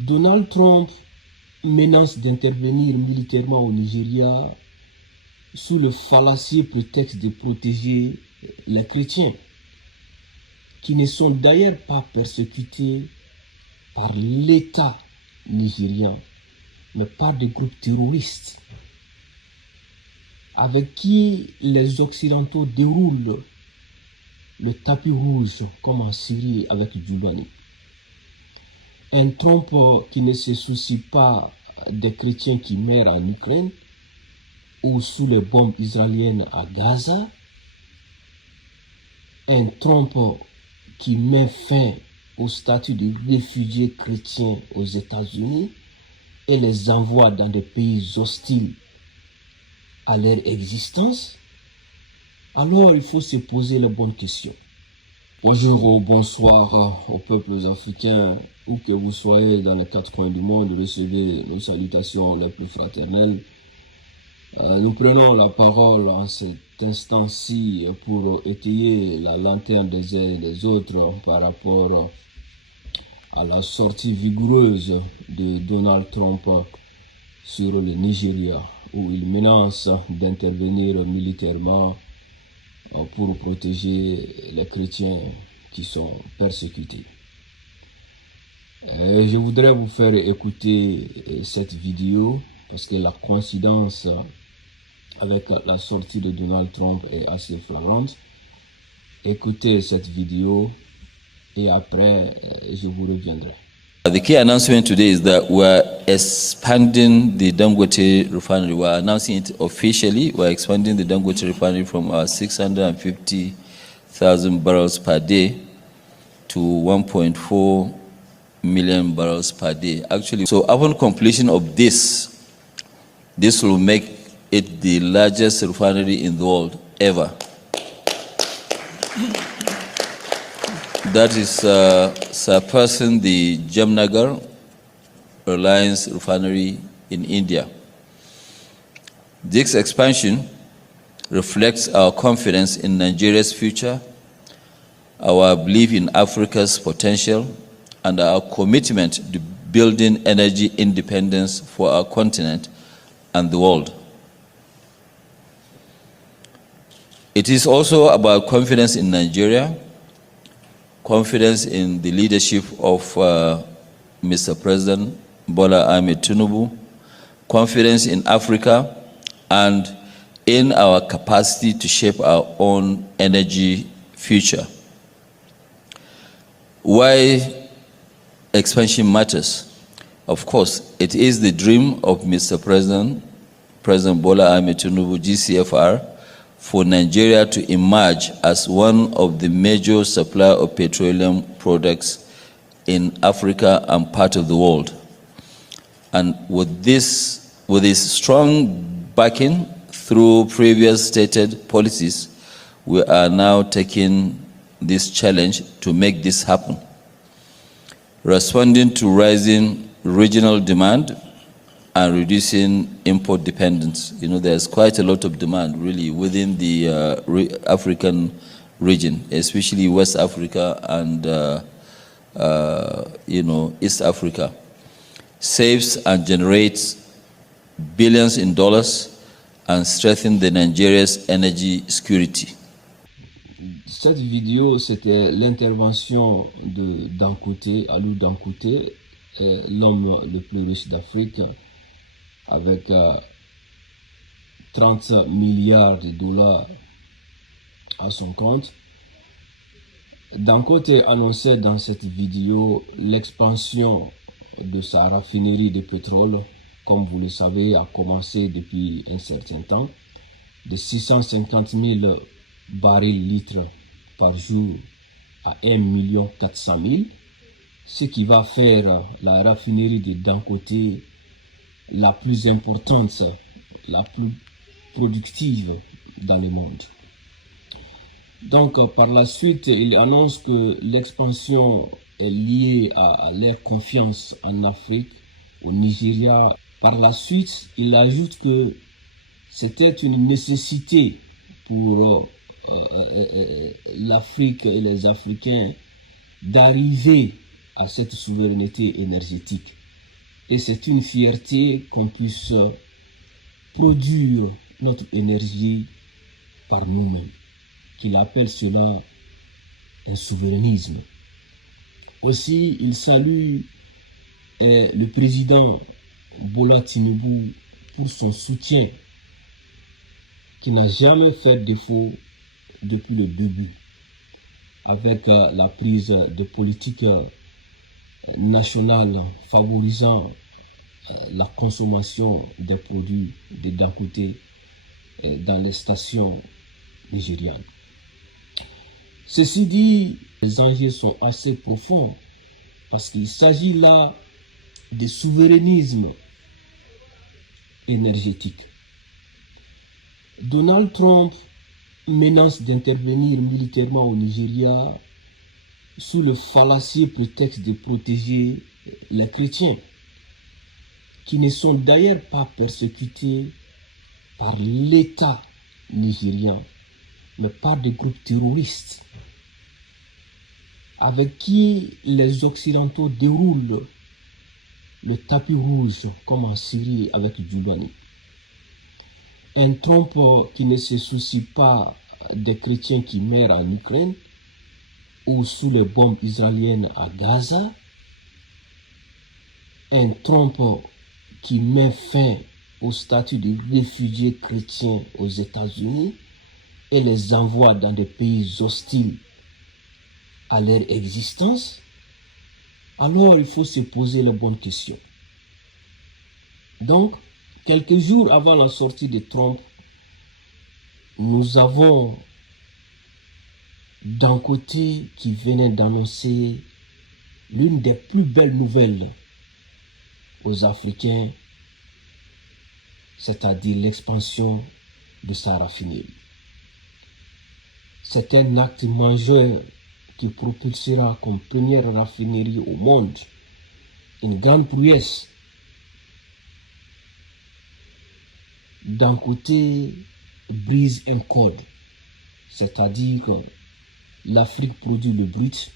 Donald Trump menace d'intervenir militairement au Nigeria sous le fallacieux prétexte de protéger les chrétiens, qui ne sont d'ailleurs pas persécutés par l'État nigérian, mais par des groupes terroristes avec qui les Occidentaux déroulent le tapis rouge comme en Syrie avec Djibouti. Un Trump qui ne se soucie pas des chrétiens qui meurent en Ukraine ou sous les bombes israéliennes à Gaza. Un Trump qui met fin au statut de réfugiés chrétiens aux États-Unis et les envoie dans des pays hostiles à leur existence. Alors il faut se poser les bonnes questions. Bonjour ou bonsoir aux peuples africains, où que vous soyez dans les quatre coins du monde, recevez nos salutations les plus fraternelles. Nous prenons la parole en cet instant-ci pour étayer la lanterne des uns et des autres par rapport à la sortie vigoureuse de Donald Trump sur le Nigeria, où il menace d'intervenir militairement pour protéger les chrétiens qui sont persécutés. Je voudrais vous faire écouter cette vidéo parce que la coïncidence avec la sortie de Donald Trump est assez flagrante. Écoutez cette vidéo et après je vous reviendrai. The key announcement today is that we're expanding the Dangote refinery. We're announcing it officially. We're expanding the Dangote refinery from our 650,000 barrels per day to 1.4 million barrels per day. Actually, so upon completion of this will make it the largest refinery in the world ever. That is surpassing the Jamnagar Reliance refinery in India. This expansion reflects our confidence in Nigeria's future, our belief in Africa's potential, and our commitment to building energy independence for our continent and the world. It is also about confidence in Nigeria, confidence in the leadership of Mr. President Bola Ahmed Tinubu, confidence in Africa, and in our capacity to shape our own energy future. Why expansion matters? Of course, it is the dream of Mr. President Bola Ahmed Tinubu, GCFR, for Nigeria to emerge as one of the major suppliers of petroleum products in Africa and part of the world. And with this strong backing through previous stated policies, we are now taking this challenge to make this happen. Responding to rising regional demand and reducing import dependence. You know, there's quite a lot of demand really within the African region, especially West Africa and East Africa. Saves and generates billions in dollars and strengthens the Nigeria's energy security. Cette vidéo, c'était l'intervention de Dangote, Alou Dangote, l'homme le plus riche d'Afrique, avec 30 milliards de dollars à son compte. Dangote annonçait dans cette vidéo l'expansion de sa raffinerie de pétrole, comme vous le savez, a commencé depuis un certain temps, de 650 000 barils litres par jour à 1 400 000, ce qui va faire la raffinerie de Dangote la plus importante, la plus productive dans le monde. Donc, par la suite, il annonce que l'expansion est liée à leur confiance en Afrique, au Nigeria. Par la suite, il ajoute que c'était une nécessité pour l'Afrique et les Africains d'arriver à cette souveraineté énergétique. Et c'est une fierté qu'on puisse produire notre énergie par nous-mêmes, qu'il appelle cela un souverainisme. Aussi, il salue le président Bola Tinubu pour son soutien qui n'a jamais fait défaut depuis le début, avec la prise de politiques nationales favorisant la consommation des produits de Dangote dans les stations nigérianes. Ceci dit, les enjeux sont assez profonds parce qu'il s'agit là de souverainisme énergétique. Donald Trump menace d'intervenir militairement au Nigeria sous le fallacieux prétexte de protéger les chrétiens, qui ne sont d'ailleurs pas persécutés par l'État nigérian, mais par des groupes terroristes avec qui les Occidentaux déroulent le tapis rouge comme en Syrie avec Djibouti. Un Trump qui ne se soucie pas des chrétiens qui meurent en Ukraine ou sous les bombes israéliennes à Gaza. Un Trump qui met fin au statut de réfugiés chrétiens aux États-Unis et les envoie dans des pays hostiles à leur existence. Alors il faut se poser les bonnes questions. Donc, quelques jours avant la sortie de Trump, nous avons d'un côté qui venait d'annoncer l'une des plus belles nouvelles aux Africains, c'est-à-dire l'expansion de sa raffinerie. C'est un acte majeur qui propulsera comme première raffinerie au monde une grande prouesse. D'un côté, brise un code, c'est-à-dire que l'Afrique produit le brut,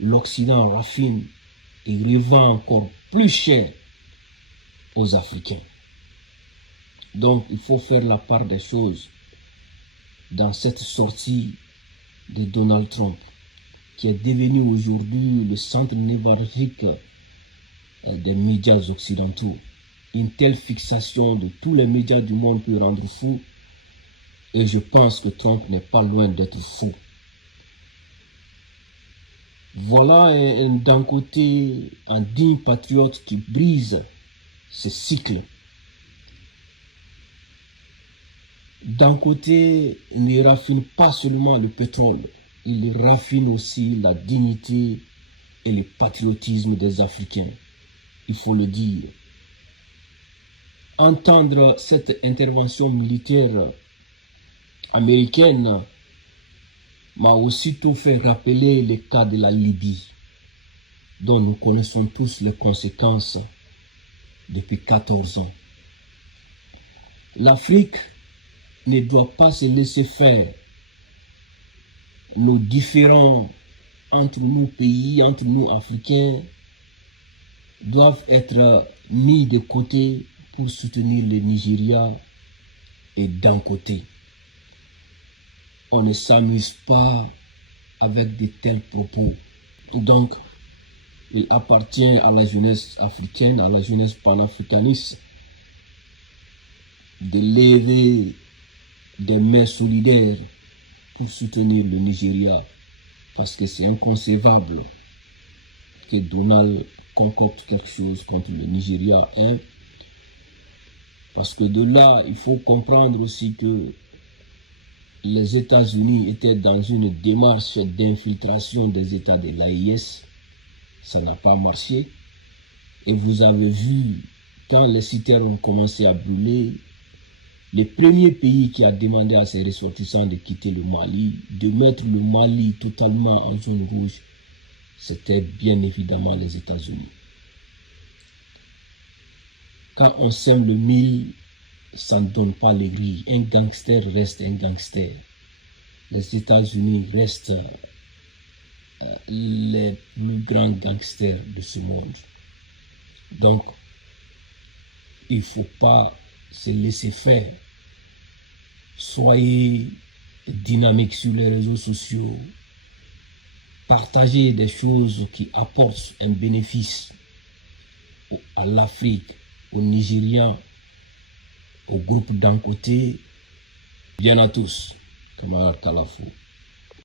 l'Occident raffine et revend encore plus cher aux Africains. Donc, il faut faire la part des choses dans cette sortie de Donald Trump, qui est devenu aujourd'hui le centre névralgique des médias occidentaux. Une telle fixation de tous les médias du monde peut rendre fou, et je pense que Trump n'est pas loin d'être fou. Voilà d'un côté un digne patriote qui brise ce cycle. D'un côté, il ne raffine pas seulement le pétrole, il raffine aussi la dignité et le patriotisme des Africains. Il faut le dire. Entendre cette intervention militaire américaine m'a aussitôt fait rappeler le cas de la Libye, dont nous connaissons tous les conséquences depuis 14 ans. L'Afrique ne doit pas se laisser faire. Nos différends entre nous pays, entre nous Africains, doivent être mis de côté pour soutenir le Nigeria et d'un côté. On ne s'amuse pas avec de tels propos. Donc, il appartient à la jeunesse africaine, à la jeunesse panafricaniste, de lever des mains solidaires pour soutenir le Nigeria, parce que c'est inconcevable que Donald concocte quelque chose contre le Nigeria. Parce que de là, il faut comprendre aussi que les États-Unis étaient dans une démarche d'infiltration des États de l'AIS. Ça n'a pas marché. Et vous avez vu, quand les citernes ont commencé à brûler, le premier pays qui a demandé à ses ressortissants de quitter le Mali, de mettre le Mali totalement en zone rouge, c'était bien évidemment les États-Unis. Quand on sème le mil, ça ne donne pas les grilles. Un gangster reste un gangster. Les États-Unis restent les plus grands gangsters de ce monde. Donc, il ne faut pas se laisser faire. Soyez dynamique sur les réseaux sociaux. Partagez des choses qui apportent un bénéfice à l'Afrique, aux Nigériens, au groupe d'en côté. Bien à tous, camarade Kalafou.